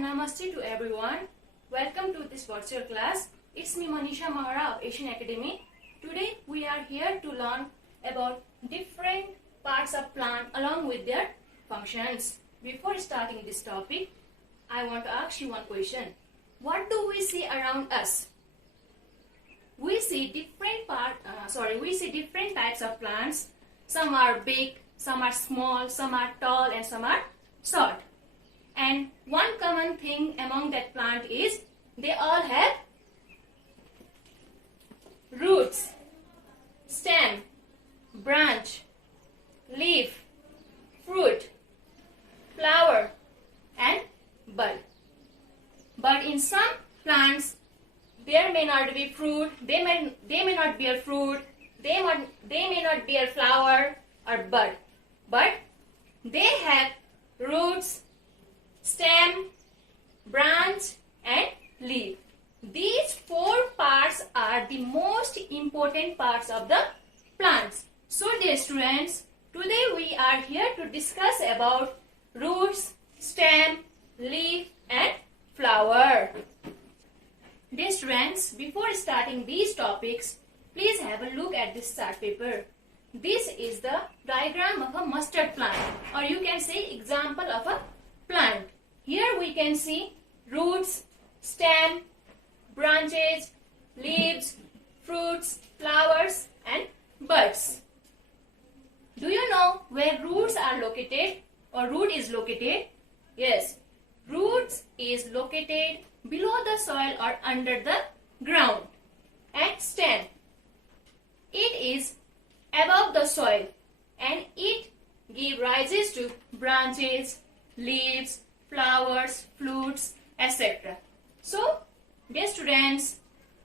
and namaste to everyone. Welcome to this virtual class. It's me Manisha Mahara of Asian Academy. Today we are here to learn about different parts of plant along with their functions. Before starting this topic, I want to ask you one question. What do we see around us? We see different types of plants. Some are big, some are small, some are tall, and some are short. And one common thing among that plant is they all have roots, stem, branch, leaf, fruit, flower, and bud. But in some plants, there may not be fruit, they may not bear fruit, they may not bear flower or bud, but they have roots, stem, branch, and leaf. These four parts are the most important parts of the plants. So dear students, today we are here to discuss about roots, stem, leaf, and flower. Dear students, before starting these topics, please have a look at this chart paper. This is the diagram of a mustard plant, or you can say example of a plant. Here we can see roots, stem, branches, leaves, fruits, flowers, and buds. Do you know where roots are located or root is located? Yes, roots is located below the soil or under the ground. And stem, it is above the soil and it gives rises to branches, leaves, flowers, fruits, etc. So, dear students,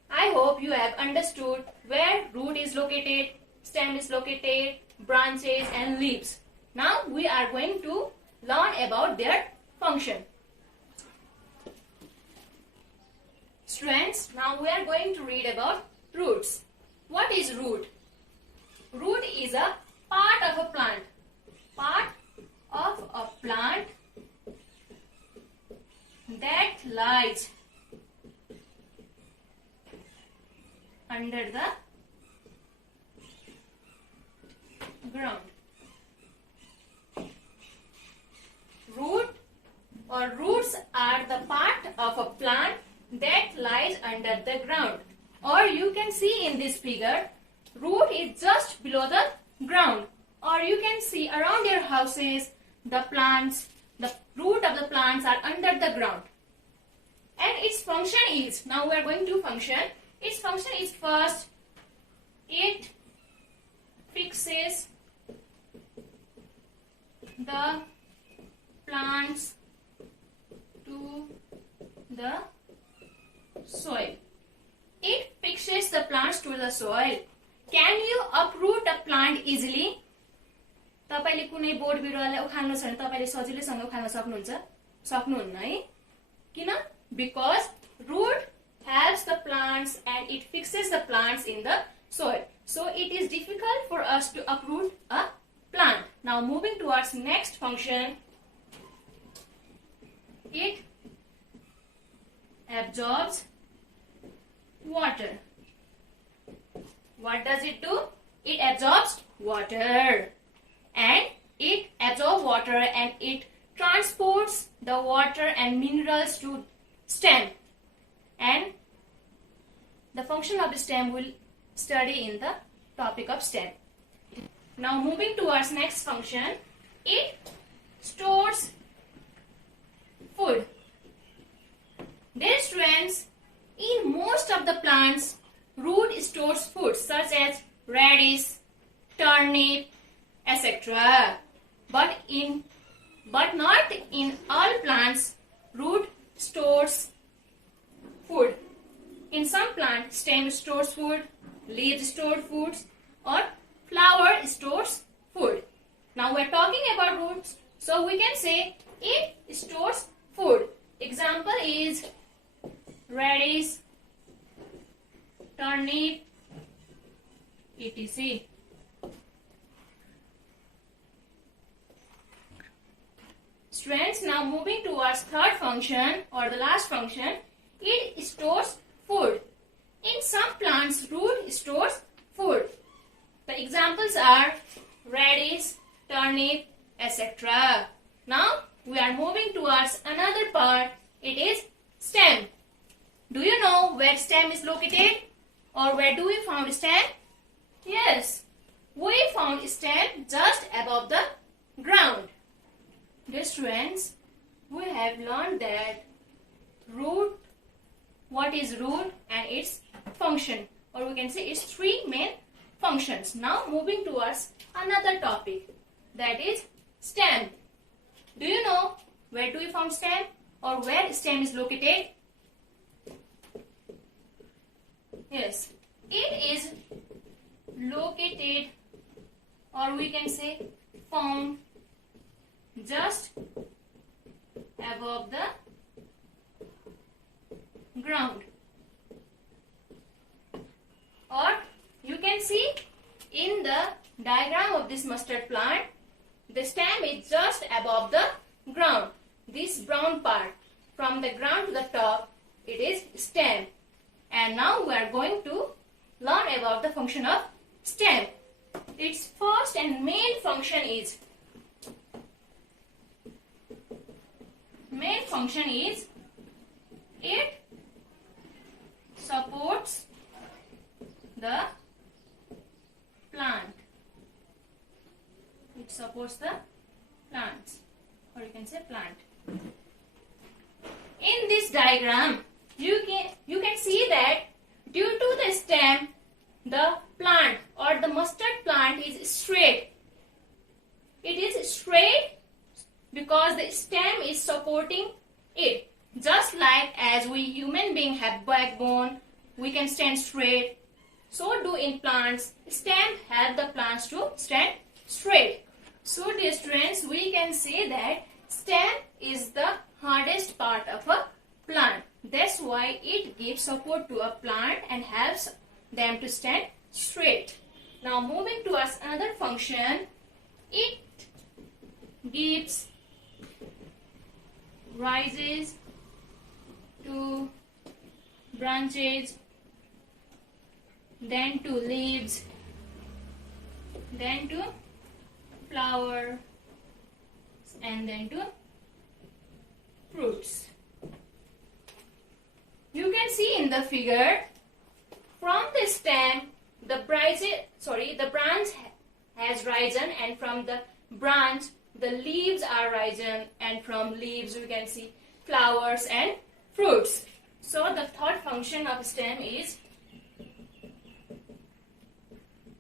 I hope you have understood where root is located, stem is located, branches and leaves. Now we are going to learn about their function. Students, now we are going to read about roots. What is root? Root is a part of a plant. Part of a plant that lies under the ground. Root or roots are the part of a plant that lies under the ground. Or you can see in this figure, root is just below the ground. Or you can see around your houses, the root of the plants are under the ground. And its function is, now we are going to function. Its function is first, it fixes the plants to the soil. It fixes the plants to the soil. Can you uproot a plant easily? तपाईले कुनै boat बिरुवालाई उखाल्नु छ भने तपाईले सजिलैसँग उखाल्न सक्नुहुन्न है? किन? Because root helps the plants and it fixes the plants in the soil. So it is difficult for us to uproot a plant. Now moving towards next function, it absorbs water. What does it do? It absorbs water. And it absorbs water and it transports the water and minerals to stem. And the function of the stem will study in the topic of stem. Now moving towards next function, it stores food. Dear students, in most of the plants, root stores food such as radish, turnip, etc. But not in all plants, root stores food. In some plants, stem stores food, leaves store foods, or flower stores food. Now we are talking about roots, so we can say it stores food. Example is radish, turnip, etc. Students, now moving towards third function. function or the last function, it stores food. In some plants, root stores food. The examples are radish, turnip, etc. Now we are moving towards another part. It is stem. Do you know where stem is located? Or where do we found stem? Yes, we found stem just above the ground. Dear students, we have learned that root, what is root and its function, or we can say its three main functions. Now moving towards another topic, that is stem. Do you know where do we found stem or where stem is located? Yes, it is located, or we can say found just above the ground. Or you can see in the diagram of this mustard plant, the stem is just above the ground. This brown part from the ground to the top, it is stem. And now we are going to learn about the function of stem. Its first and main function is it supports the plant. It supports the plants, or you can say plant. In this diagram, you can see that due to the stem, the plant or the mustard plant is straight. It is straight because the stem is supporting it. Just like as we human beings have backbone, we can stand straight. So do in plants, stem help the plants to stand straight. So dear students, we can say that stem is the hardest part of a plant. That's why it gives support to a plant and helps them to stand straight. Now moving towards another function, it gives rises to branches, then to leaves, then to flower, and then to fruits. You can see in the figure, from the stem, the branch has risen, and from the branch, the leaves are risen, and from leaves we can see flowers and fruits. So the third function of stem is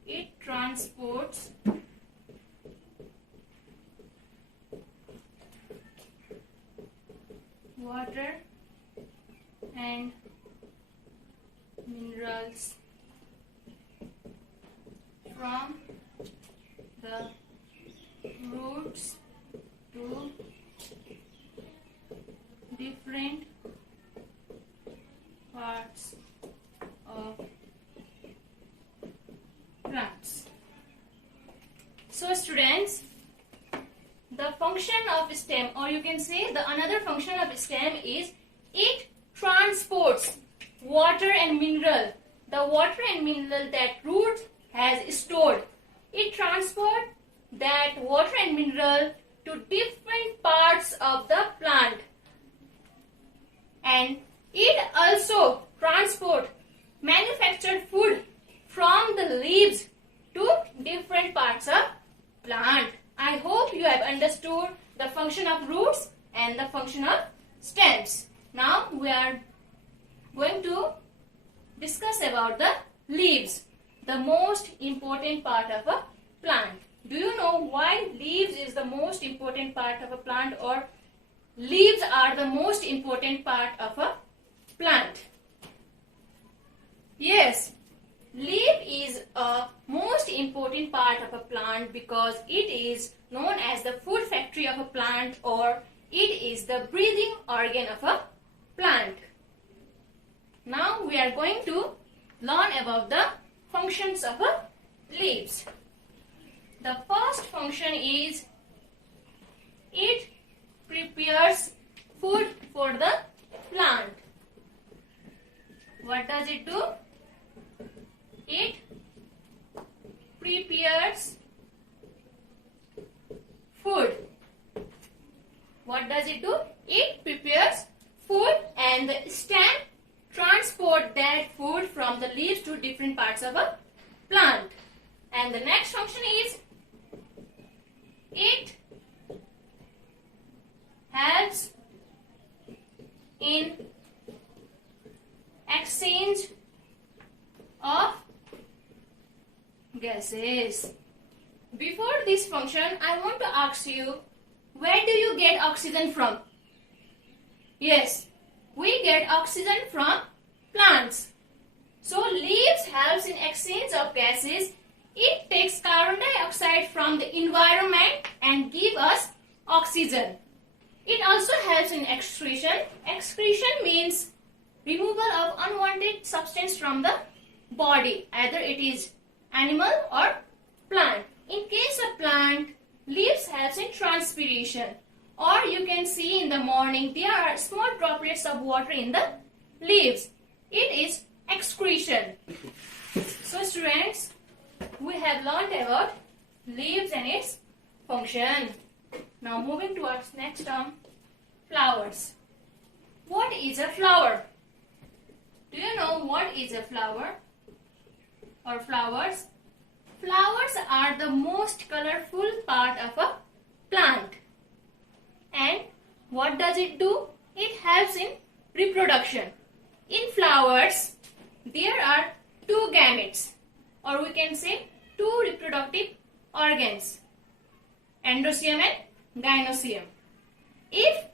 it transports water and minerals from the roots to different parts of plants. So students, the function of stem, or you can say the another function of stem is it transports water and mineral. The water and mineral that root has stored, it transports that water and mineral to different parts of the plant, and it also transports manufactured food from the leaves to different parts of plant. I hope you have understood the function of roots and the function of stems. Now we are going to discuss about the leaves, the most important part of a plant. Do you know why leaves is the most important part of a plant, or leaves are the most important part of a plant? Yes, leaf is a most important part of a plant because it is known as the food factory of a plant, or it is the breathing organ of a plant. Now we are going to learn about the functions of a leaves. The first function is it prepares food for the plant. What does it do? It prepares food. What does it do? It prepares food, and the stem transport that food from the leaves to different parts of a plant. And the next function is it helps in exchange of gases. Before this function, I want to ask you, where do you get oxygen from? Yes, we get oxygen from plants. So leaves helps in exchange of gases. It takes carbon dioxide from the environment and give us oxygen. It also helps in excretion. Excretion means removal of unwanted substance from the body, either it is animal or plant. In case of plant, leaves helps in transpiration, or you can see in the morning there are small droplets of water in the leaves. It is excretion. So students, we have learned about leaves and its function. Now moving towards next term, flowers. What is a flower? Do you know what is a flower or flowers? Flowers are the most colorful part of a plant. And what does it do? It helps in reproduction. In flowers, there are two gametes, or we can say two reproductive organs, androecium and gynoecium. If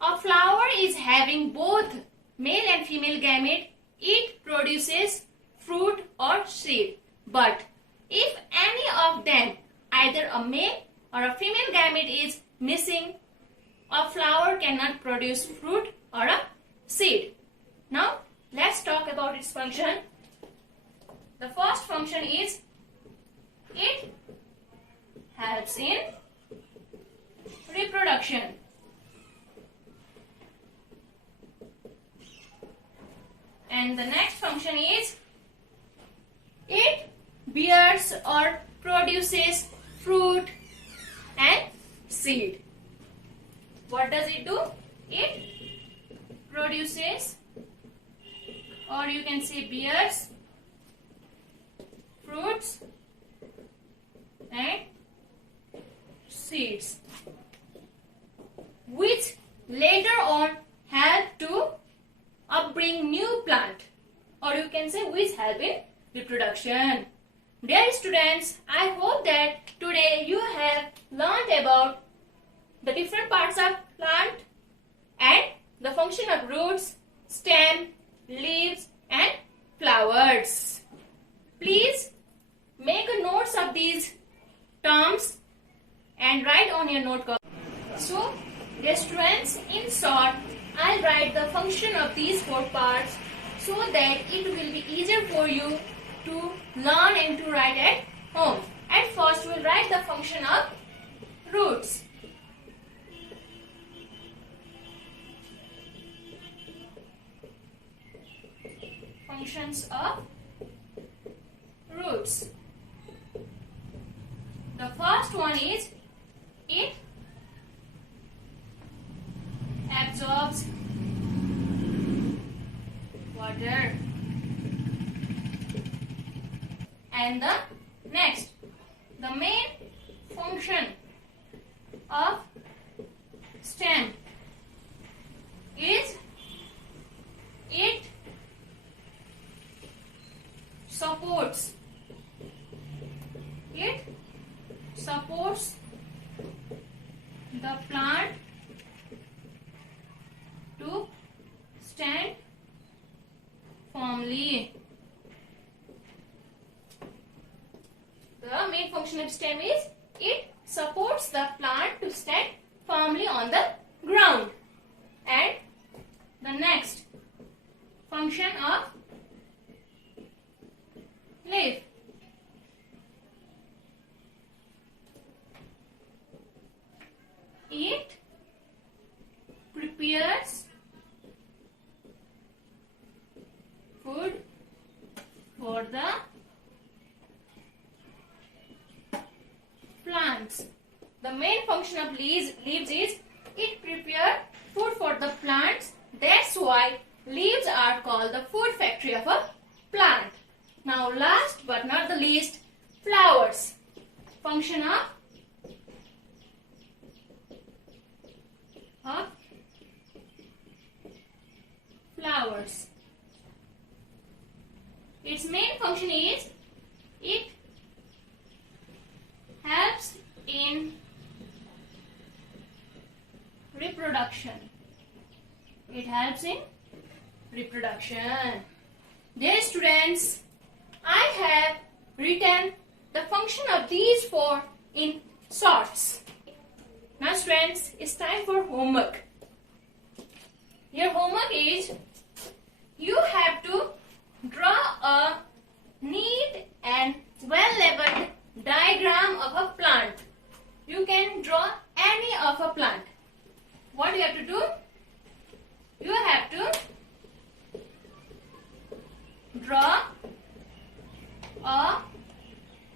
a flower is having both male and female gamete, it produces fruit or seed. But if any of them, either a male or a female gamete is missing, a flower cannot produce fruit or a seed. Now let's talk about its function. The first function is it helps in reproduction. And the next function is it bears or produces fruit and seed. What does it do? It produces, or you can say bears, fruits and seeds, which later on help to upbring new plant, or you can say which help in reproduction. Dear students, I hope that today you have learned about the different parts of plant and the function of roots, stem, leaves and flowers. Please make a notes of these terms and write on your note card. So, dear students, in short, I'll write the function of these four parts so that it will be easier for you to learn and to write at home. At first, we'll write the function of roots. Functions of roots. The first one is it absorbs water. And the next, the main function of stem is it supports the plant to stand firmly. The main function of stem is it supports the plant to stand firmly on the ground. And the next function of leaf. It prepares food for the plants. The main function of leaves is it prepare food for the plants. That's why leaves are called the food factory of a plant. Now last but not the least, flowers. Function of flowers. Its main function is it helps in reproduction. It helps in reproduction. Dear students, I have written the function of these four in shorts. Now students, it's time for homework. Your homework is you have to draw a neat and well-labeled diagram of a plant. You can draw any of a plant. What you have to do? You have to draw a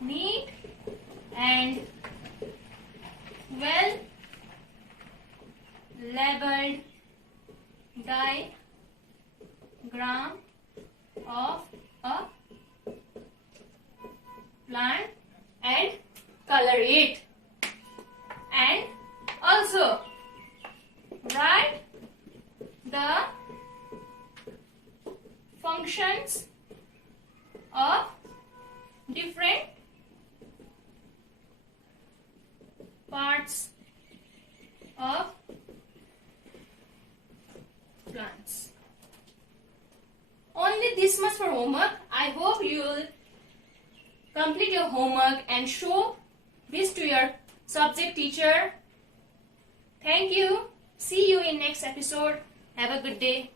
neat and well-labeled diagram of a plant and color it. And also write the functions of different parts of plants. Only this much for homework. I hope you will complete your homework and show this to your subject teacher. Thank you. See you in next episode. Have a good day.